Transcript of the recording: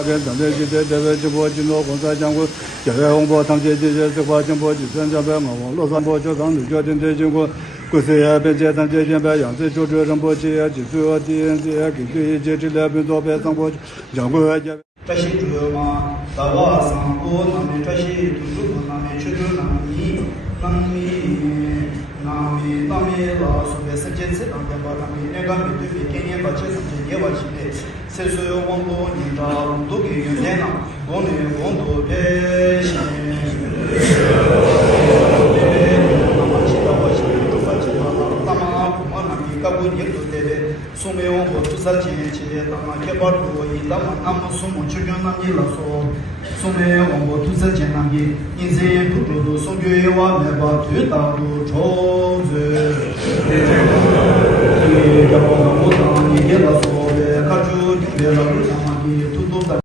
那边等待记者这边直播进入红色江湖，解开红波堂姐姐姐这块经波几声这边网络上播就当你决定这经过。故事也被街上街前边养殖就这上波起几岁和DNC也给对接这两边左边上波讲过也。这些主要嘛，大瓦上波那边这些都是那边吃的那米了，所谓是坚持那边把那边那个面对面给你把这上面也把起来，所以说网络人家都给有点了，我们网络别些。苏梅王国土三千年，那么开发多一，那么苏木去跟那里了说，苏梅王国土三千那里，人生不住都苏月娃来把最大都抽着，你要我当你给他说的，他就别了，那么你土都在。